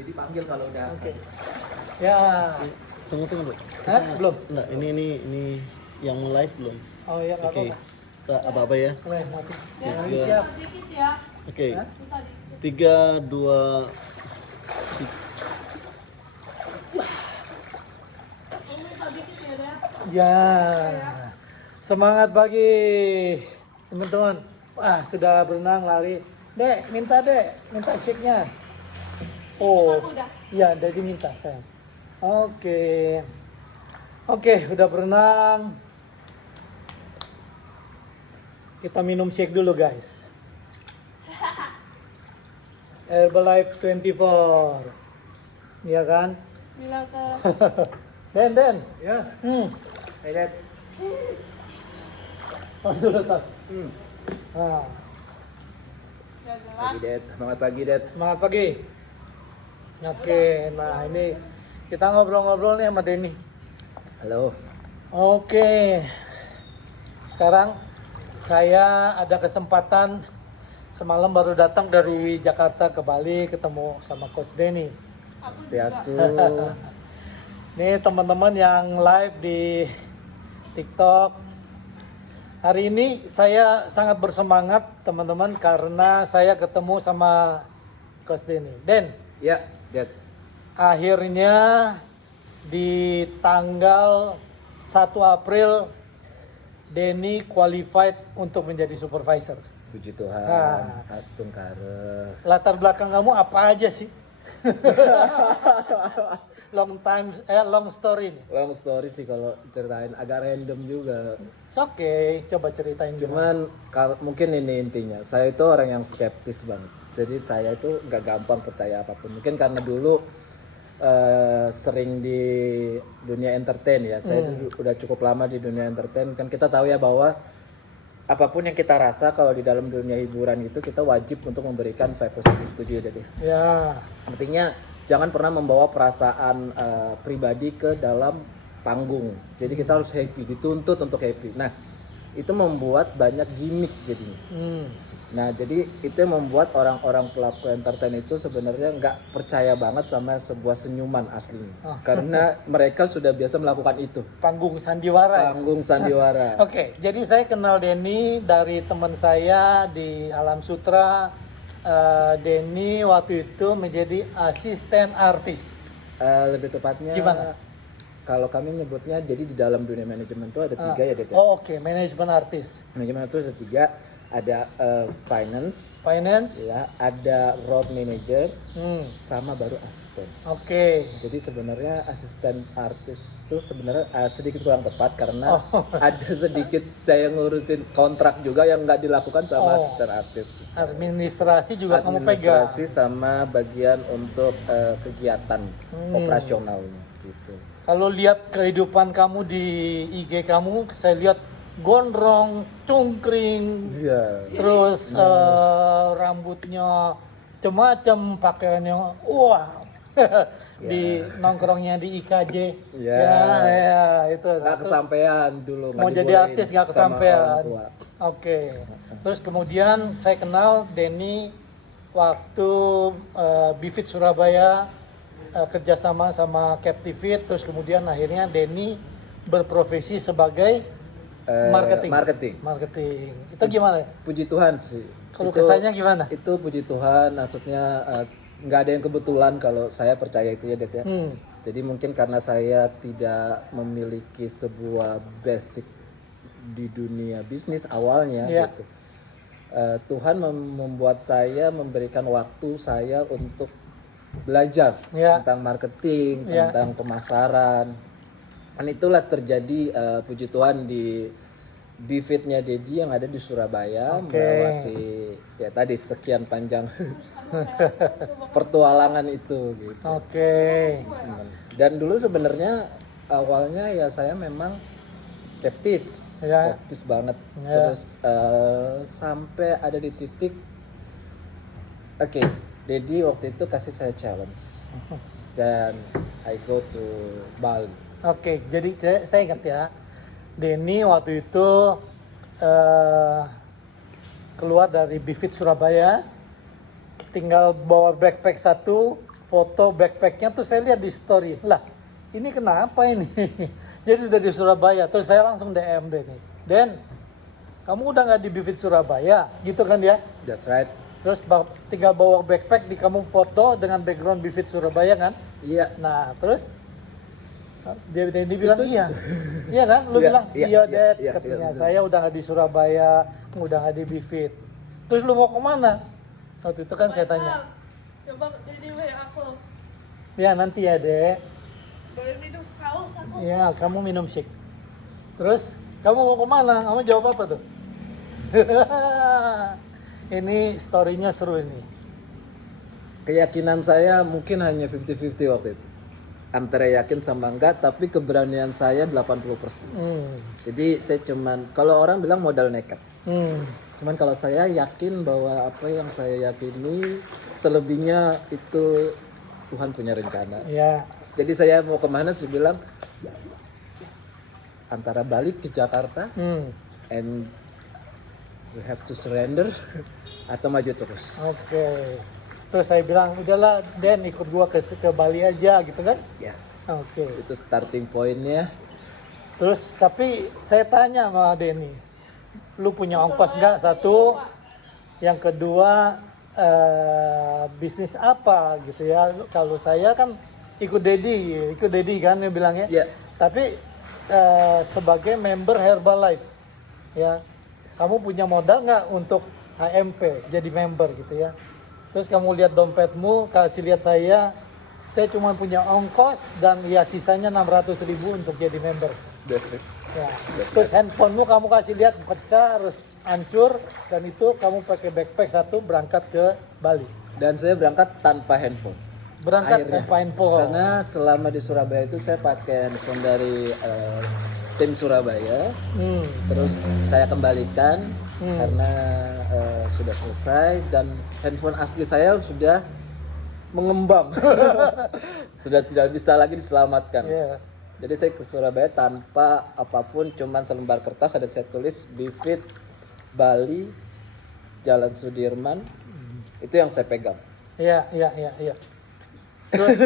Jadi panggil kalau udah. Oke. Ya. Tunggu dulu. Hah? Belum? Enggak, ini yang live belum. Oh iya, nggak Oke. apa-apa. Kita apa ya? Boleh, masih. Ya, Ini ya. siap. Oke. Hah? 3, 2, Ya. Semangat pagi, teman-teman. Wah, sudah berenang lari. Dek, minta shake-nya. Oh, iya, jadi minta saya. Oke. Oke, udah berenang. Kita minum shake dulu, guys. Herbalife 24. Iya kan? Bilang ke Den. Ya, hey Dad. Tas dulu tas. Nah, gak jelas. Pagi Dad, semangat pagi Dad. semangat pagi. Oke, nah ini kita ngobrol-ngobrol nih sama Denny. Halo. Oke, sekarang saya ada kesempatan semalam baru datang dari Jakarta ke Bali ketemu sama Coach Denny. Swastiastu. Ini teman-teman yang live di TikTok. Hari ini saya sangat bersemangat teman-teman karena saya ketemu sama Coach Denny. Den, Ya, Dad. akhirnya di tanggal 1 April Denny qualified untuk menjadi supervisor. Puji Tuhan. Ah. Astun kare. Latar belakang kamu apa aja sih? long story nih. Long story sih kalau ceritain agak random juga. Oke, coba ceritain gimana. Cuman kalau mungkin ini intinya, saya itu orang yang skeptis banget. Jadi saya itu nggak gampang percaya apapun. Mungkin karena dulu sering di dunia entertain ya. Saya itu udah cukup lama di dunia entertain. Kan kita tahu ya bahwa apapun yang kita rasa kalau di dalam dunia hiburan itu kita wajib untuk memberikan vibe positif, setuju ya Dede? Ya, Artinya jangan pernah membawa perasaan pribadi ke dalam panggung. Jadi kita harus happy, dituntut untuk happy. Nah, itu membuat banyak gimmick jadinya. Nah, jadi itu yang membuat orang-orang pelaku entertain itu sebenarnya nggak percaya banget sama sebuah senyuman aslinya. Karena mereka sudah biasa melakukan itu. panggung sandiwara. Ya? Panggung sandiwara. Oke, jadi saya kenal Denny dari teman saya di Alam Sutra. Denny waktu itu menjadi asisten artis. Lebih tepatnya Gimana? kalau kami nyebutnya, jadi di dalam dunia manajemen itu ada tiga ya, Det. Oh, oke, manajemen artis. Manajemen itu ada tiga. Ada finance, Finance. ya, ada road manager, Hmm, sama baru asisten. oke. Jadi sebenarnya asisten artis itu sebenarnya sedikit kurang tepat karena ada sedikit saya ngurusin kontrak juga yang nggak dilakukan sama asisten artis. Administrasi juga kamu pegang. Administrasi sama bagian untuk kegiatan operasionalnya gitu. Kalau lihat kehidupan kamu di IG kamu, saya lihat gondrong, cungkring, Iya. terus rambutnya macam-macam, pakaiannya wah. Di nongkrongnya di IKJ. Ya. Ya, itu. Nggak kesampaian dulu. Mau nggak jadi dibolehin artis nggak sama kesampaian. orang tua. Oke. Terus kemudian saya kenal Denny waktu Bivit Surabaya kerjasama sama Captivate. Terus kemudian akhirnya Denny berprofesi sebagai marketing. Itu gimana? Puji Tuhan sih. Kalau Itu- kesannya gimana? Itu puji Tuhan, maksudnya nggak ada yang kebetulan kalau saya percaya itu ya, Det ya. Jadi mungkin karena saya tidak memiliki sebuah basic di dunia bisnis awalnya Iya. gitu. Tuhan membuat saya memberikan waktu saya untuk belajar Iya. tentang marketing, Iya. tentang pemasaran. Dan itulah terjadi puji Tuhan di Bivitnya Dedi yang ada di Surabaya, Oke. melewati ya tadi sekian panjang pertualangan itu gitu. Oke. Dan dulu sebenarnya awalnya ya saya memang skeptis, Ya. skeptis banget. Ya. Terus sampai ada di titik, oke, Dedi waktu itu kasih saya challenge, dan I go to Bali. Oke, jadi saya ingat ya, Denny waktu itu keluar dari Bivit Surabaya, tinggal bawa backpack satu, foto backpacknya tuh saya lihat di story. Lah, ini kenapa ini? Jadi dari Surabaya. Terus saya langsung DM Denny. Den, kamu udah nggak di Bivit Surabaya, gitu kan dia? That's right. Terus tinggal bawa backpack, di kamu foto dengan background Bivit Surabaya kan? Iya. Nah, terus dia bilang iya. Iya kan? Lu bilang iya, Dad, katanya. Saya udah nggak di Surabaya, udah nggak di Bivit. Terus lu mau kemana? Waktu itu kan saya tanya. Coba jadi WA aku. Ya nanti ya, Dek. Boleh minum kaos aku. Ya, kamu minum shake. Terus kamu mau kemana? Kamu jawab apa tuh? Ini story-nya seru ini. Keyakinan saya mungkin hanya 50-50 waktu itu. Antara yakin sama enggak, tapi keberanian saya 80%. Jadi saya cuman, kalau orang bilang modal nekat. Cuman kalau saya yakin bahwa apa yang saya yakini, selebihnya itu Tuhan punya rencana. Ya. Jadi saya mau kemana, saya bilang antara balik ke Jakarta and we have to surrender atau maju terus. Oke. Terus saya bilang, udahlah Den ikut gua ke Bali aja gitu kan? Ya, Oke. itu starting pointnya. Terus tapi saya tanya sama Denny, lu punya ongkos nggak? Satu, yang kedua bisnis apa gitu ya? Kalau saya kan ikut Dedi kan dia bilangnya. Ya. Tapi sebagai member Herbalife, ya, kamu punya modal nggak untuk HMP jadi member gitu ya? Terus kamu lihat dompetmu, kasih lihat saya cuma punya ongkos dan ya sisanya 600.000 untuk jadi member. That's it. Ya. Terus handphonemu kamu kasih lihat pecah, harus hancur, dan itu kamu pakai backpack satu berangkat ke Bali. Dan saya berangkat tanpa handphone. Berangkat Akhirnya. tanpa handphone. Karena selama di Surabaya itu saya pakai handphone dari tim Surabaya. Terus saya kembalikan karena sudah selesai dan handphone asli saya sudah mengembang. Sudah tidak bisa lagi diselamatkan. Yeah. Jadi saya ke Surabaya tanpa apapun, cuman selembar kertas ada saya tulis Bivit Bali Jalan Sudirman. Itu yang saya pegang. Iya. Terus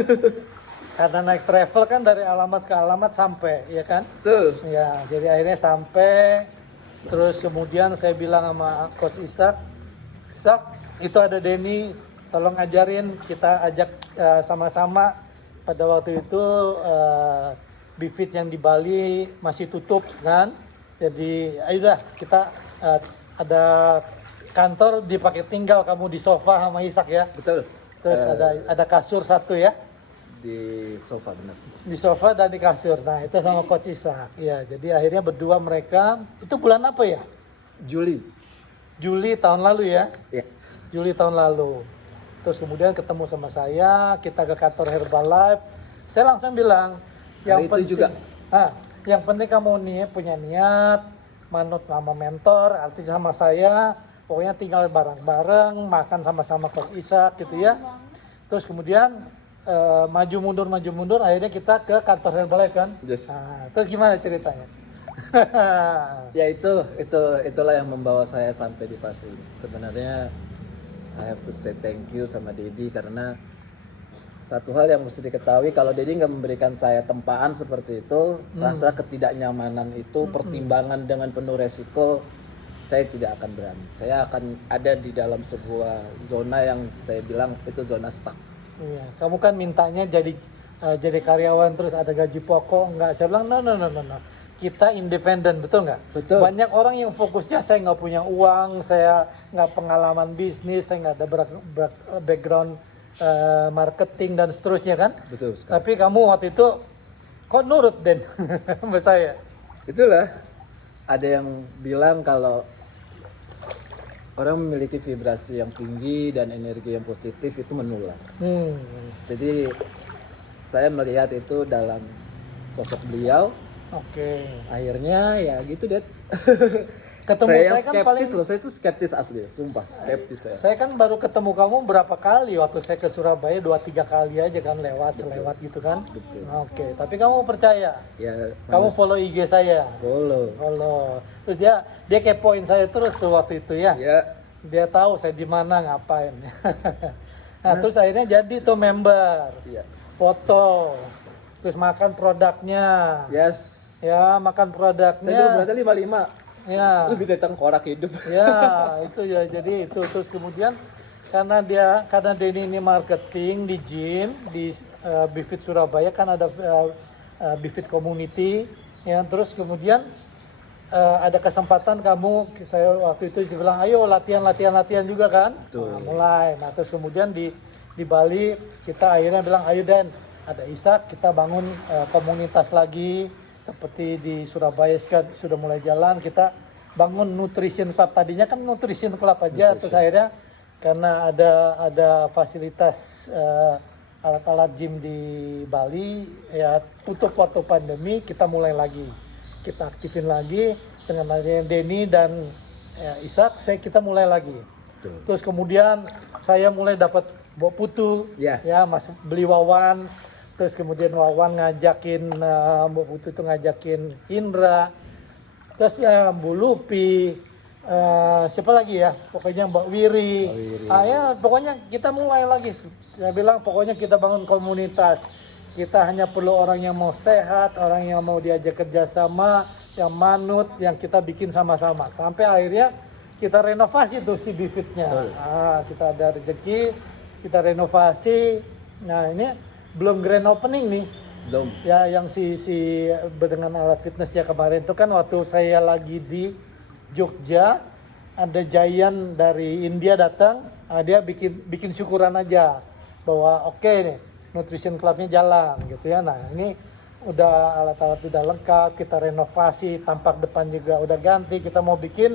karena naik travel kan dari alamat ke alamat sampai, ya kan? Betul. Ya, jadi akhirnya sampai. Terus kemudian saya bilang sama Coach Ishak, itu ada Denny, tolong ajarin, kita ajak sama-sama. Pada waktu itu Bivit yang di Bali masih tutup kan, jadi ayolah kita ada kantor dipakai tinggal, kamu di sofa sama Ishak ya. Betul. Terus ada kasur satu ya. Di sofa, benar. Di sofa dan di kasur. Nah, itu sama Coach Ishak. Ya, jadi akhirnya berdua mereka, itu bulan apa ya? Juli. Juli tahun lalu ya? Ya. Juli tahun lalu. Terus kemudian ketemu sama saya, kita ke kantor Herbalife. Saya langsung bilang, yang Hari itu penting juga. Yang penting kamu nih punya niat, manut sama mentor, artinya sama saya, pokoknya tinggal bareng-bareng, makan sama-sama Coach Ishak gitu ya. Terus kemudian maju mundur, akhirnya kita ke kantor Herbalife kan. Yes. Nah, terus gimana ceritanya? Ya itulah yang membawa saya sampai di fase ini. Sebenarnya I have to say thank you sama Dedi, karena satu hal yang mesti diketahui, kalau Dedi nggak memberikan saya tempaan seperti itu, rasa ketidaknyamanan itu, pertimbangan dengan penuh resiko, saya tidak akan berani. Saya akan ada di dalam sebuah zona yang saya bilang itu zona stuck. Iya, kamu kan mintanya jadi karyawan terus ada gaji pokok, enggak. Saya bilang no. Kita independen, betul nggak? Betul. Banyak orang yang fokusnya saya nggak punya uang, saya nggak pengalaman bisnis, saya nggak ada background marketing dan seterusnya kan. Betul sekali. Tapi kamu waktu itu kok nurut Den sama saya. Itulah, ada yang bilang kalau orang memiliki vibrasi yang tinggi dan energi yang positif itu menular. Jadi saya melihat itu dalam sosok beliau. Oke. Akhirnya ya gitu deh. Ketemu saya saya kan skeptis paling loh, saya itu skeptis asli, sumpah skeptis saya. Saya kan baru ketemu kamu berapa kali waktu saya ke Surabaya, 2-3 kali aja kan selewat gitu kan. Betul. Oke, tapi kamu percaya? Ya, Kamu follow IG saya. follow. Terus dia kepoin saya terus tuh waktu itu ya. Ya, Dia tahu saya di mana ngapain. Nah, terus akhirnya jadi tuh member, Iya. foto, terus makan produknya, Yes. ya makan produknya. Saya dulu berarti 55. Ya, Lebih dari tengkorak hidup. ya itu ya. Jadi itu terus kemudian karena Denny ini marketing di gym di Bifit Surabaya kan ada Bifit Community, ya terus kemudian ada kesempatan saya waktu itu bilang ayo latihan juga kan. Nah, mulai. Nah terus kemudian di Bali kita akhirnya bilang ayo Dan, ada Ishak, kita bangun komunitas lagi seperti di Surabaya sudah mulai jalan. Kita bangun nutrition club, tadinya kan nutrition club aja. Terus akhirnya karena ada fasilitas alat-alat gym di Bali ya tutup waktu pandemi, kita mulai lagi, kita aktifin lagi dengan adanya Denny dan Ishak, kita mulai lagi. Terus kemudian saya mulai dapat bawa putu, ya masuk beli Wawan. Terus kemudian Wawan ngajakin Mbak Putu itu ngajakin Indra, terus Bu Lupi, siapa lagi ya, pokoknya Mbak Wiri. Ya pokoknya kita mulai lagi. Saya bilang pokoknya kita bangun komunitas. Kita hanya perlu orang yang mau sehat, orang yang mau diajak kerjasama, yang manut, yang kita bikin sama-sama. Sampai akhirnya kita renovasi tuh si Bifitnya. Kita ada rezeki, kita renovasi. Nah ini belum grand opening nih. Belum. Ya yang si dengan alat fitnessnya kemarin itu kan waktu saya lagi di Jogja, ada Giant dari India datang, dia bikin syukuran aja bahwa oke nih nutrition clubnya jalan gitu ya. Nah ini udah alat-alat udah lengkap, kita renovasi, tampak depan juga udah ganti, kita mau bikin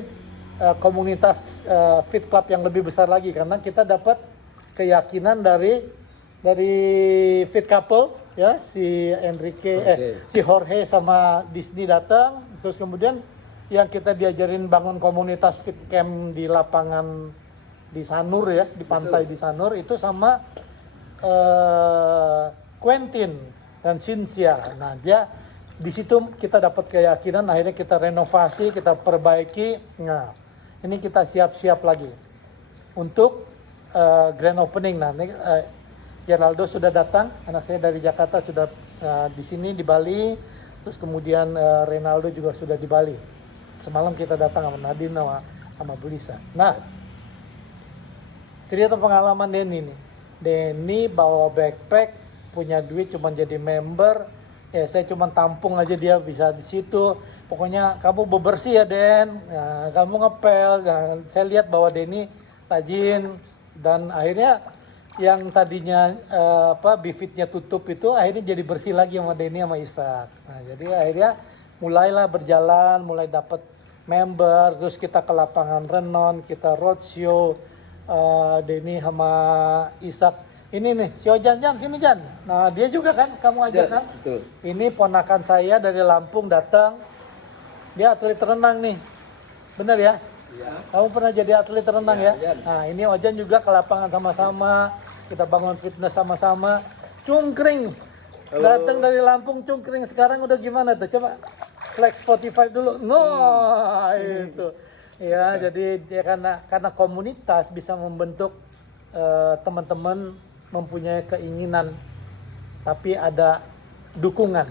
komunitas fit club yang lebih besar lagi karena kita dapat keyakinan dari fit couple ya, si si Jorge sama Disney datang, terus kemudian yang kita diajarin bangun komunitas fit camp di lapangan di Sanur ya, di pantai di Sanur itu sama Quentin dan Cynthia. Nah dia di situ kita dapat keyakinan, akhirnya kita renovasi, kita perbaiki. Nah ini kita siap-siap lagi untuk grand opening. Nah ini, Geraldo sudah datang, anak saya dari Jakarta sudah di sini di Bali, terus kemudian Renaldo juga sudah di Bali. Semalam kita datang sama Nadine sama Belisa. Nah, cerita pengalaman Denny nih. Denny bawa backpack, punya duit cuma jadi member, ya saya cuma tampung aja dia bisa di situ. Pokoknya kamu bebersih ya Den, nah, kamu ngepel. Nah, saya lihat bahwa Denny rajin dan akhirnya yang tadinya Bifitnya tutup itu akhirnya jadi bersih lagi sama Denny sama Ishak. Nah, jadi akhirnya mulailah berjalan, mulai dapat member, terus kita ke lapangan Renon, kita roadshow, Denny sama Ishak. Ini nih, si Ojan sini Jan. Nah, dia juga kan kamu ajak kan? Betul. Ini ponakan saya dari Lampung datang. Dia atlet renang nih. Benar ya? Iya. Kamu pernah jadi atlet renang ya? Nah, ini Ojan juga ke lapangan sama-sama. Kita bangun fitness sama-sama. Cungkring. Datang dari Lampung cungkring. Sekarang udah gimana tuh? Coba flex Spotify dulu. Itu. Ya, jadi dia karena komunitas bisa membentuk teman-teman mempunyai keinginan tapi ada dukungan.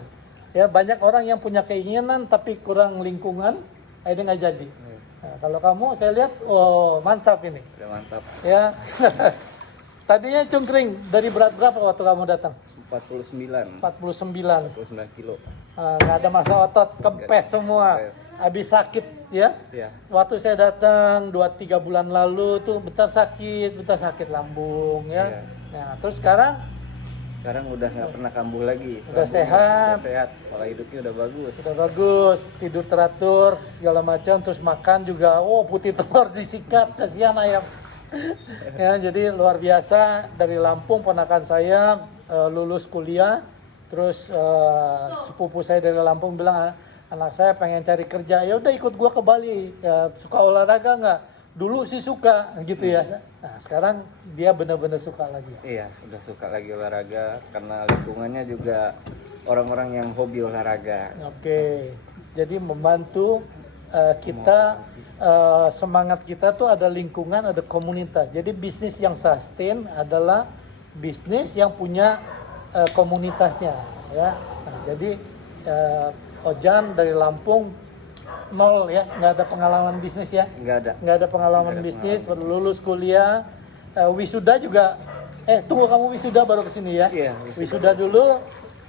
Ya, banyak orang yang punya keinginan tapi kurang lingkungan, akhirnya nggak jadi. Nah, kalau kamu saya lihat, oh mantap ini. Ya, mantap. Ya. Tadinya cungkring dari berat berapa waktu kamu datang? 49 kilo. Nggak ada masa otot, kempes semua. Habis sakit ya. Iya. Waktu saya datang 2-3 bulan lalu tuh bentar sakit lambung ya. Iya. Nah, terus sekarang udah nggak pernah kambuh lagi. Udah sehat. Udah sehat, pola hidupnya udah bagus. Udah bagus, tidur teratur, segala macam, terus makan juga, putih telur disikat, kasihan ayam. Ya, jadi luar biasa. Dari Lampung ponakan saya lulus kuliah, terus sepupu saya dari Lampung bilang, anak saya pengen cari kerja, ya udah ikut gua ke Bali. Ya, suka olahraga nggak? Dulu sih suka gitu ya. Nah sekarang dia benar-benar suka lagi. Iya, udah suka lagi olahraga karena lingkungannya juga orang-orang yang hobi olahraga. Oke, jadi membantu kita semangat kita tuh ada lingkungan, ada komunitas. Jadi bisnis yang sustain adalah bisnis yang punya komunitasnya, ya. Nah, jadi Ojan dari Lampung nol ya, nggak ada pengalaman bisnis ya. Nggak ada pengalaman bisnis, baru lulus kuliah, wisuda juga. Tunggu kamu wisuda baru kesini ya? Iya, wisuda dulu,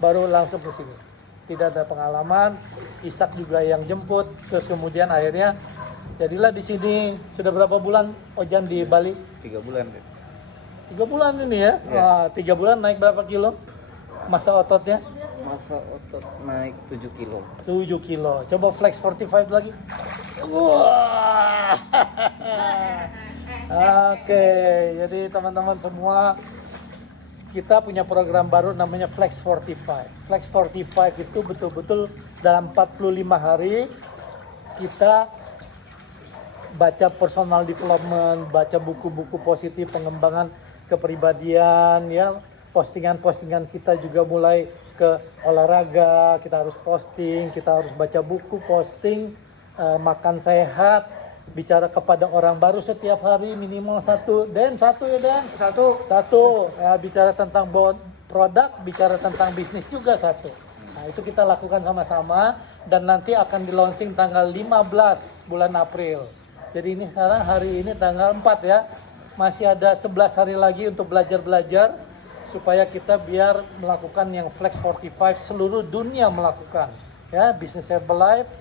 baru langsung kesini. Tidak ada pengalaman, Ishak juga yang jemput, terus kemudian akhirnya jadilah di sini. Sudah berapa bulan Ojan di Bali? 3 bulan. 3 bulan ini ya? Wah, 3 bulan naik berapa kilo? Masa ototnya? Masa otot naik 7 kilo. 7 kilo. Coba flex 45 lagi. Wah. Oke, jadi teman-teman semua, kita punya program baru namanya Flex 45. Flex 45 itu betul-betul dalam 45 hari kita baca personal development, baca buku-buku positif pengembangan kepribadian, ya. Postingan-postingan kita juga mulai ke olahraga, kita harus posting, kita harus baca buku, posting, makan sehat, bicara kepada orang baru setiap hari minimal satu ya bicara tentang produk, bicara tentang bisnis juga satu. Nah, itu kita lakukan sama-sama dan nanti akan di launching tanggal 15 bulan April. Jadi ini sekarang hari ini tanggal 4 ya, masih ada 11 hari lagi untuk belajar supaya kita biar melakukan yang Flex 45 seluruh dunia melakukan ya, Business Herbalife.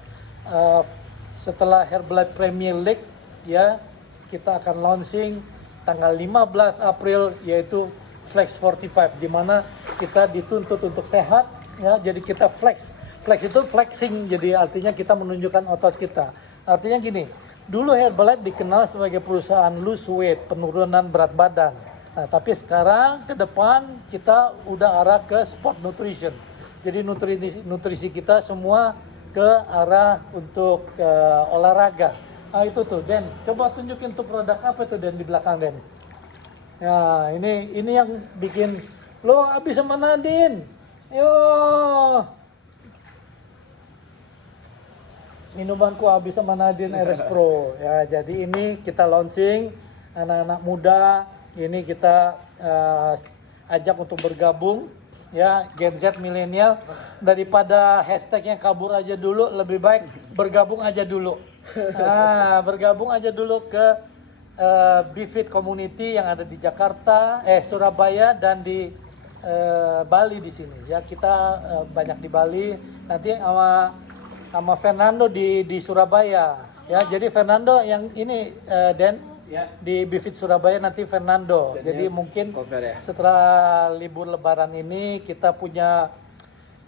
Setelah Herbalife Premier League ya, kita akan launching tanggal 15 April yaitu Flex 45, di mana kita dituntut untuk sehat ya, jadi kita flex itu flexing, jadi artinya kita menunjukkan otot kita. Artinya gini, dulu Herbalife dikenal sebagai perusahaan lose weight, penurunan berat badan. Nah, tapi sekarang ke depan kita udah arah ke sport nutrition. Jadi nutrisi kita semua ke arah untuk olahraga. Nah itu tuh, Den. Coba tunjukin tuh produk apa tuh, Den, di belakang, Den. Ya, ini yang bikin lo habis sama Nadine. Yo. Minumanku habis sama Nadine RS Pro. Ya, jadi ini kita launching anak-anak muda. Ini kita ajak untuk bergabung. Ya, Gen Z milenial, daripada hashtagnya kabur aja dulu, lebih baik bergabung aja dulu. Nah, bergabung aja dulu ke Bifit Community yang ada di Jakarta, Surabaya dan di Bali di sini. Ya, kita banyak di Bali. Nanti sama Fernando di Surabaya. Ya, jadi Fernando yang ini Den. Ya. Di Bifit Surabaya nanti Fernando. Jadi mungkin setelah libur Lebaran ini kita punya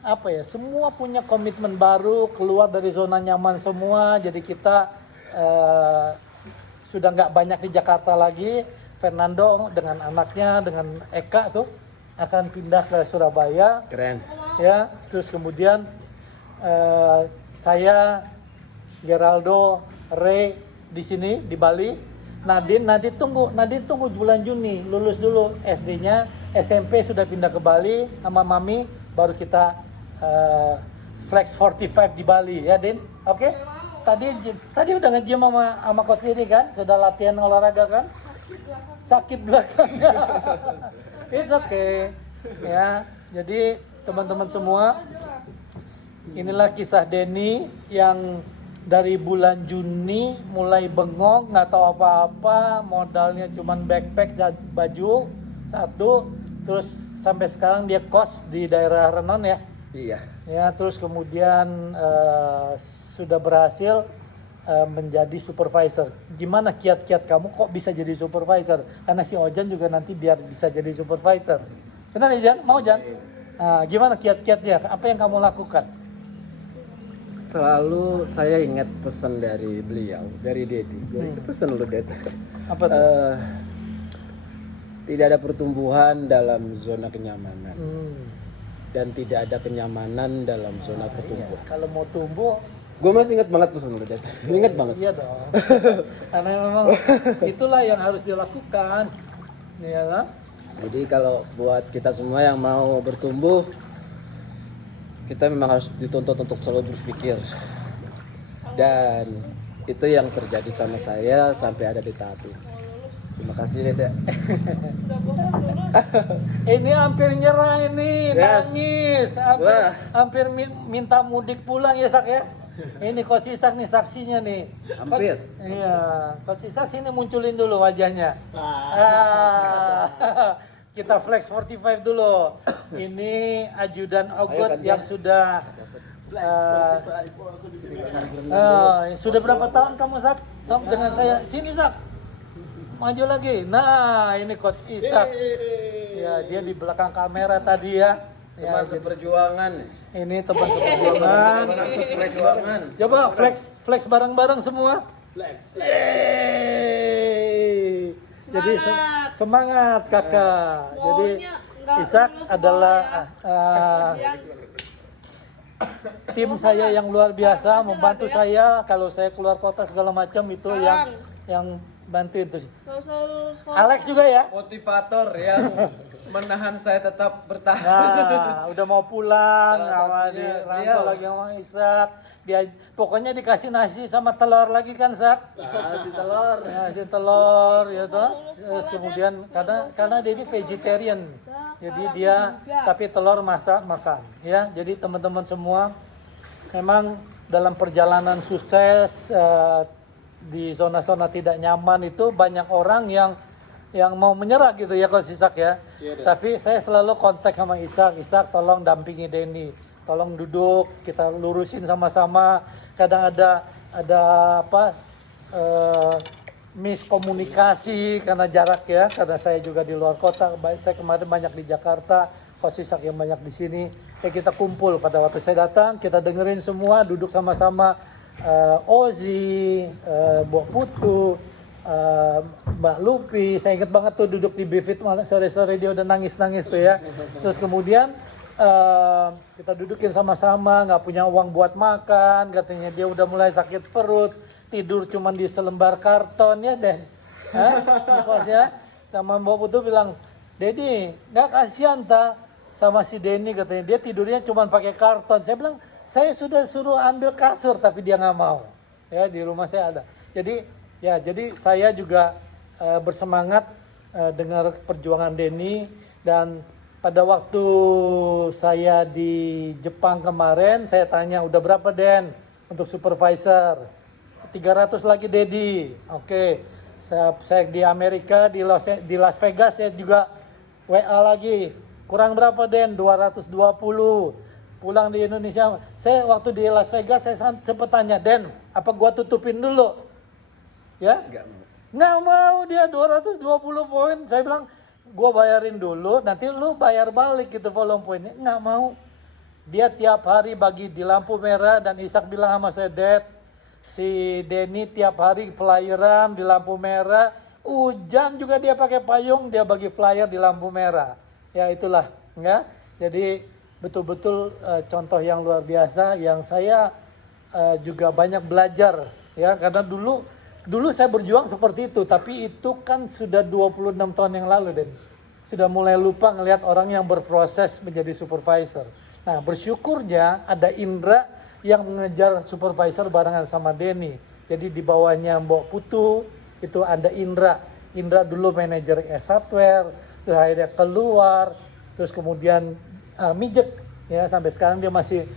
apa ya? Semua punya komitmen baru, keluar dari zona nyaman semua. Jadi kita sudah nggak banyak di Jakarta lagi. Fernando dengan anaknya, dengan Eka tuh akan pindah ke Surabaya. Keren. Ya, terus kemudian saya, Geraldo, Ray di sini di Bali. Nadine tunggu bulan Juni, lulus dulu SD-nya, SMP sudah pindah ke Bali sama Mami, baru kita Flex 45 di Bali ya, Din. Oke? Tadi udah nge-gym sama coach ini kan? Sudah latihan olahraga kan? Sakit belakang. It's okay. Ya, jadi teman-teman semua, inilah kisah Denny yang dari bulan Juni mulai bengong, nggak tahu apa-apa, modalnya cuman backpack dan baju satu, terus sampai sekarang dia kos di daerah Renon ya. Iya. Ya, terus kemudian sudah berhasil menjadi supervisor. Gimana kiat-kiat kamu kok bisa jadi supervisor? Karena si Ojan juga nanti biar bisa jadi supervisor. Benar ya, Jan? Mau, Jan? Nah, gimana kiat-kiatnya? Apa yang kamu lakukan? Selalu saya ingat pesan dari beliau, dari Dedi. Pesan lu, Ded. Apa tuh? Tidak ada pertumbuhan dalam zona kenyamanan. Dan tidak ada kenyamanan dalam zona pertumbuhan. Iya. Kalau mau tumbuh, gue masih ingat banget pesan lu, Ded. Ingat banget. Iya dong. Karena memang itulah yang harus dilakukan. Iya kan? Jadi kalau buat kita semua yang mau bertumbuh, kita memang harus dituntut untuk selalu berpikir Dan itu yang terjadi sama saya sampai ada di tahap ini. Terima kasih Det ya. Udah bosan lulus. Ini hampir nyerah ini, Yes. nangis, Wah. hampir minta mudik pulang ya Sak ya. Ini Coach Isak nih saksinya nih. Hampir. Iya, Coach Isak sini munculin dulu wajahnya. Ah. Kita flex 45 dulu. Ini ajudan Ogot gantian. yang sudah sudah berapa tahun kamu Sak? Dengan saya. Sini Sak. Maju lagi. Nah, ini Coach Isak. Ya, dia di belakang kamera tadi ya. Teman seperjuangan. Ini teman seperjuangan. Perjuangan. Coba flex bareng-bareng semua. Flex. Yeay. Jadi semangat kakak. Jadi Maunya nggak Isak lulus adalah Yang tim saya yang luar biasa, membantu saya kalau saya keluar kota segala macam itu yang bantu itu. nggak usah lulus sekolah. Alex juga ya. Motivator yang menahan saya tetap bertahan. Nah, udah mau pulang, Salah awal di satunya rantau dia. lagi sama Isak. Dia pokoknya dikasih nasi sama telur lagi kan, Sak? Nasi telur. Nasi telur ya toh. Terus kemudian karena dia ini vegetarian. Jadi dia tapi telur masak makan ya. Jadi teman-teman semua memang dalam perjalanan sukses di zona-zona tidak nyaman itu banyak orang yang mau menyerah gitu ya Coach Isak ya. Tapi saya selalu kontak sama Isak, tolong dampingi Denny, tolong duduk kita lurusin sama-sama. Kadang ada apa miskomunikasi karena jarak ya, karena saya juga di luar kota. Saya kemarin banyak di Jakarta, Coach Isak yang banyak di sini. Ya kita kumpul pada waktu saya datang, kita dengerin semua, duduk sama-sama. Ozi, Mbok Putu, Mbak Lupi, saya ingat banget tuh duduk di Bivit malah sore-sore dia udah nangis-nangis tuh ya. Terus kemudian kita dudukin sama-sama, nggak punya uang buat makan, katanya dia udah mulai sakit perut, tidur cuman di selembar karton ya Den. Pas ya, sama Mbak Putu bilang, Dedi, nggak kasihan ta sama si Denny katanya dia tidurnya cuman pakai karton. Saya bilang, saya sudah suruh ambil kasur tapi dia nggak mau. Ya di rumah saya ada. Jadi saya juga bersemangat dengar perjuangan Denny. Dan pada waktu saya di Jepang kemarin saya tanya udah berapa Den untuk supervisor? 300 lagi Dedi. Oke. Saya di Amerika di Las Vegas saya juga WA lagi. Kurang berapa Den? 220. Pulang di Indonesia, saya waktu di Las Vegas saya sempat tanya, Den, apa gua tutupin dulu? Ya? Nggak mau dia 220 poin. Saya bilang, gua bayarin dulu, nanti lu bayar balik gitu volume poinnya. Nggak mau. Dia tiap hari bagi di lampu merah dan Isak bilang sama saya, Dad, si Denny tiap hari flyeran di lampu merah. Hujan juga dia pakai payung, dia bagi flyer di lampu merah. Ya itulah, ya. Jadi betul-betul contoh yang luar biasa yang saya juga banyak belajar ya, karena dulu saya berjuang seperti itu, tapi itu kan sudah 26 tahun yang lalu Dan. Sudah mulai lupa ngelihat orang yang berproses menjadi supervisor. Nah, bersyukurnya ada Indra yang mengejar supervisor barengan sama Denny. Jadi di bawahnya Mbok Putu itu ada Indra. Indra dulu manajer software, terus akhirnya keluar, terus kemudian mijet ya, sampai sekarang dia masih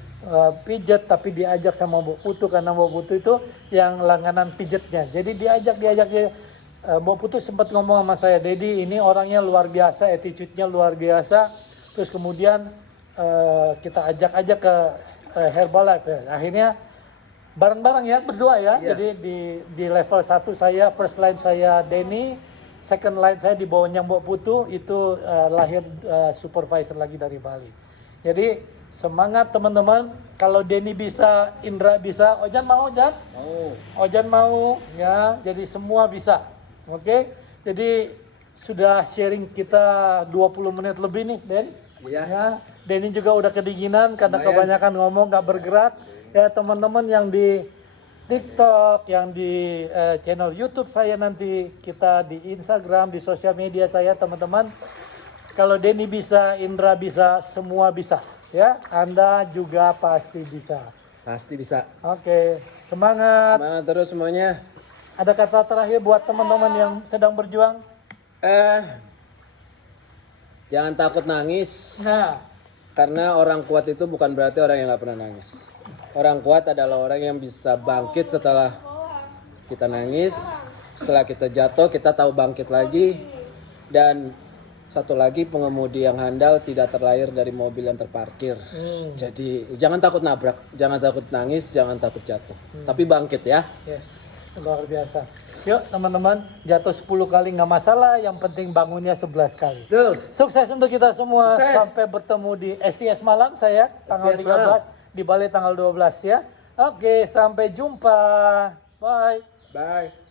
pijet tapi diajak sama Mbok Putu karena Mbok Putu itu yang langganan pijetnya. Jadi diajak dia. Mbok Putu sempat ngomong sama saya, Dedi ini orangnya luar biasa, attitude-nya luar biasa. Terus kemudian kita ajak aja ke Herbalife ya. Akhirnya bareng-bareng ya berdua ya. Jadi di level 1 saya, first line saya Denny, second line saya di bawahnya Mbok Putu, itu lahir supervisor lagi dari Bali. Jadi semangat teman-teman, kalau Denny bisa, Indra bisa, Ojan mau Ojan? Mau. Ojan mau ya, jadi semua bisa. Oke. Jadi sudah sharing kita 20 menit lebih nih, Den. Iya. Ya, Denny juga udah kedinginan karena kebanyakan ngomong gak bergerak. Ya teman-teman yang di TikTok, yang di channel YouTube saya, nanti kita di Instagram, di sosial media saya teman-teman. Kalau Denny bisa, Indra bisa, semua bisa. Ya, Anda juga pasti bisa. Pasti bisa. Oke, semangat. Semangat terus semuanya. Ada kata terakhir buat teman-teman yang sedang berjuang? Jangan takut nangis. Nah, Karena orang kuat itu bukan berarti orang yang nggak pernah nangis. Orang kuat adalah orang yang bisa bangkit setelah kita nangis. Setelah kita jatuh, kita tahu bangkit lagi. Dan satu lagi, pengemudi yang handal tidak terlahir dari mobil yang terparkir. Jadi jangan takut nabrak, jangan takut nangis, jangan takut jatuh. Tapi bangkit ya. yes, luar biasa. Yuk teman-teman, jatuh 10 kali nggak masalah, yang penting bangunnya 11 kali. Betul. Sukses untuk kita semua. Sukses. Sampai bertemu di STS Malang saya tanggal STS 13, Malang. di Bali tanggal 12 ya. Oke, sampai jumpa. Bye. Bye.